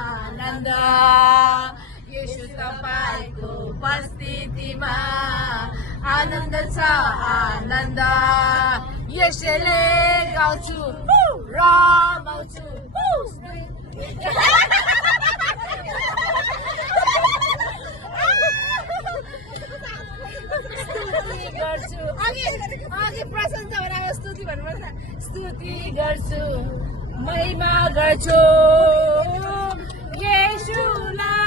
आनन्द येशू तपाईको उपस्थितिमा आनन्द छ आनन्द यसैले गाउँछु रमाउँछु स्तुति गर्छु अघि प्रशंसा भनेर स्तुति भन्नुपर्छ स्तुति गर्छु महिमा गर्छु येशूलाई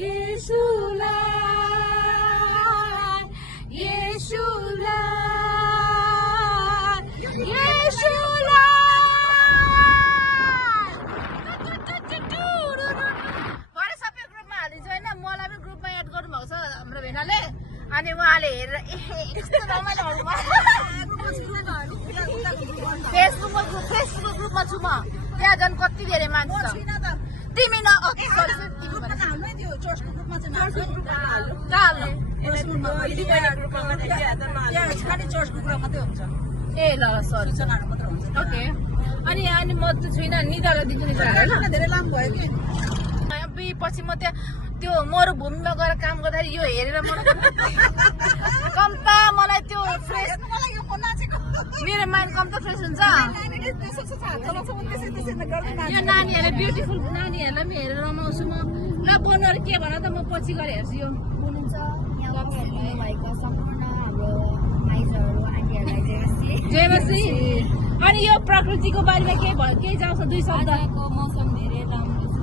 येशूलाई येशूलाई येशूलाई भरे सबै ग्रुपमा हालिदिन्छु होइन मलाई पनि ग्रुपमा एड गर्नुभएको छ हाम्रो भेनाले अनि उहाँले हेरेर कस्तो रमाइलो फेसबुक ग्रुपमा छु म त्यहाँ झन् कति धेरै मान्छे छ तिमी न ए ल सरी ओके अनि अनि म त छुइनँ निदालाई दिन्छु नि धेरै लामो भयो कि पछि म त्यहाँ त्यो मरुभूमिमा गएर काम गर्दाखेरि यो हेरेर कम त मलाई त्यो फ्रेस मेरो माइन्ड कम त फ्रेस हुन्छ यो नानीहरूले ब्युटिफुल नानीहरूलाई पनि हेरेर रमाउँछु म ल बोनहरू के भन त म पछि गएर हेर्छु यो जयमसी अनि यो प्रकृतिको बारेमा के जाउँछ दुई शब्द मौसम धेरै राम्रो छ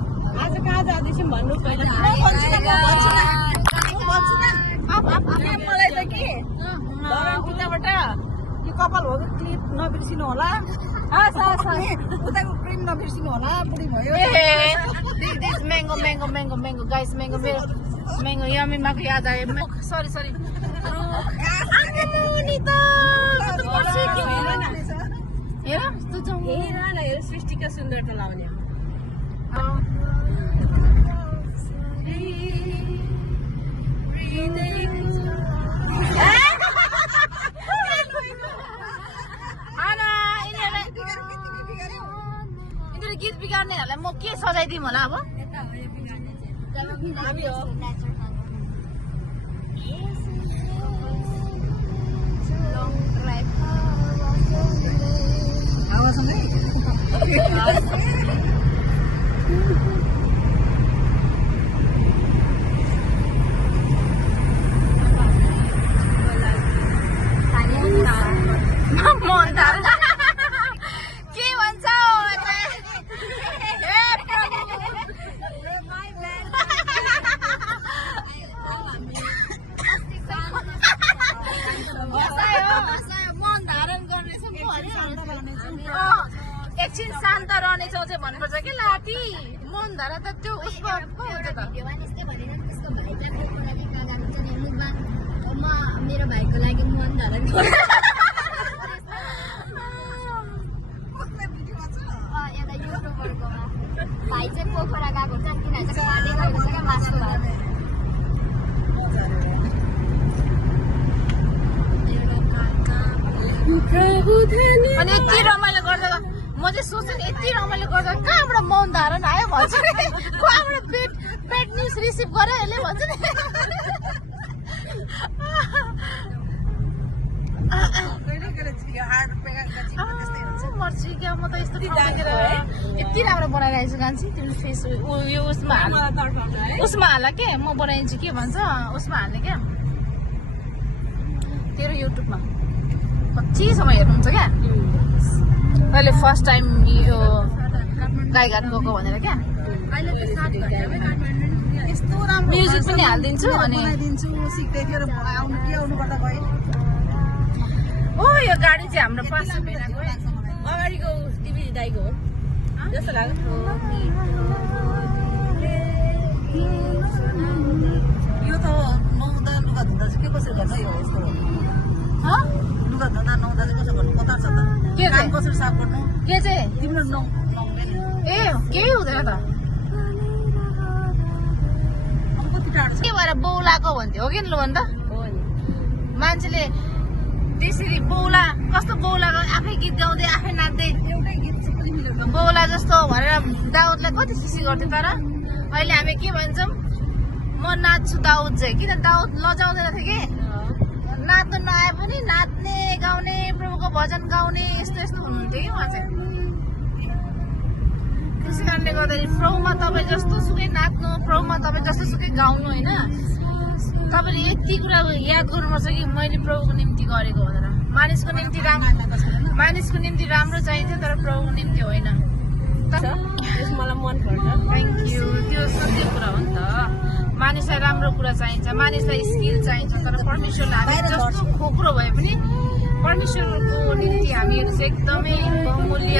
आज कहाँ जाँदैछौँ भन्नु पहिला मलाई त के उताबाट यो कपाल हो क्लिप नबिर्सिनु होला उताको क्रिम नबिर्सिनु होला बुढी भयो mango mango mango mango guys mango मेरो म्याङ्गो यमीमाको याद आयो सरी सरी सृष्टिका सुन्दरता लाउने गीत बिगार्नेहरूलाई म के सजाइदिउँ होला अब एकछिन शान्त रहनेछौ चाहिँ भन्नुपर्छ कि लाठी मन धारा त त्यो उसको पो हुन्छ त मेरो भाइको लागि मन धारा एउटा युट्युबरकोमा भाइ चाहिँ पोखरा गएको हुन्छ तिनीहरू चाहिँ खाँदै गएको छ क्या मासु अनि यति रमाइलो गर्दा म चाहिँ सोच्छु नि यति रमाइलो गर्दा कहाँबाट मौन धारण आयो भन्छ नि कहाँबाट पेट न्युज रिसिभ गर्यो यसले भन्छ नि मर्छु क्या म त यस्तो यति राम्रो बनाइरहेको छु गान्छी तिमीले फेस उयो उसमा हाल के म बनाइदिन्छु के भन्छ उसमा हाल्ने क्या तेरो युट्युबमा कतिसम्म हेर्नुहुन्छ क्या अहिले फर्स्ट टाइम यो गाईघाट गएको भनेर क्या म्युजिक पनि हालिदिन्छु अनि ओ यो गाडी चाहिँ हाम्रो 5 रुपियाँको अगाडिको टिभी दाइको हो जस्तो लाग्यो यो त नहुँदा लुगा धुँदा चाहिँ के कसरी गर्छ यो लुगा धुँदा नहुँदा चाहिँ कसो गर्नु कता छ त के चाहिँ कसरी साफ गर्नु के चाहिँ तिम्रो नहुँदैन ए केही हुँदैन त कति टाढो छ के भएर बौलाको भन्थ्यो हो कि लु अन्त मान्छेले त्यसरी बौला कस्तो बौला आफै गीत गाउँदै आफै नाच्दै एउटै गीत पनि मिल्यो बोला जस्तो भनेर दाउदलाई कति खुसी गर्थ्यो तर अहिले हामी के भन्छौँ म नाच्छु दाउद चाहिँ किन दाउद लजाउँदैन थियो कि नाच्नु नआए पनि नाच्ने गाउने प्रभुको भजन गाउने यस्तो यस्तो हुनुहुन्थ्यो कि उहाँ चाहिँ त्यसै कारणले गर्दाखेरि प्रभुमा तपाईँ जस्तो सुकै नाच्नु प्रभुमा तपाईँ जस्तो सुकै गाउनु होइन तपाईँले यति कुरा याद गर्नुपर्छ कि मैले प्रभुको निम्ति गरेको भनेर मानिसको निम्ति राम्रो चाहिन्छ तर प्रभुको निम्ति होइन मलाई मन पर्छ थ्याङ्क यू त्यो सत्य कुरा हो नि त मानिसलाई राम्रो कुरा चाहिन्छ मानिसलाई स्किल चाहिन्छ तर परमेश्वरलाई हामी जस्तो खोक्रो भए पनि परमेश्वरको निम्ति हामीहरू चाहिँ एकदमै बहुमूल्य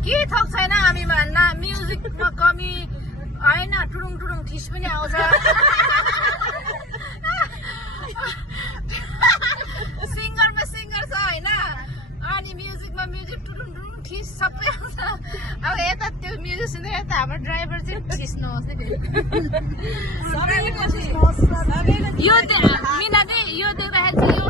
के थक छैन हामीमा न म्युजिकमा कमी होइन टुडुङ टुडुङ ठिस पनि आउँछ सिङ्गरमा सिङ्गर छ होइन अनि म्युजिकमा म्युजिक टुडुङ टुडुङ ठिस सबै आउँछ अब यता त्यो म्युजिक सुन्दै यता हाम्रो ड्राइभर चाहिँ ठिस नहोस् नि यो मिना यो देख्दाखेरि चाहिँ यो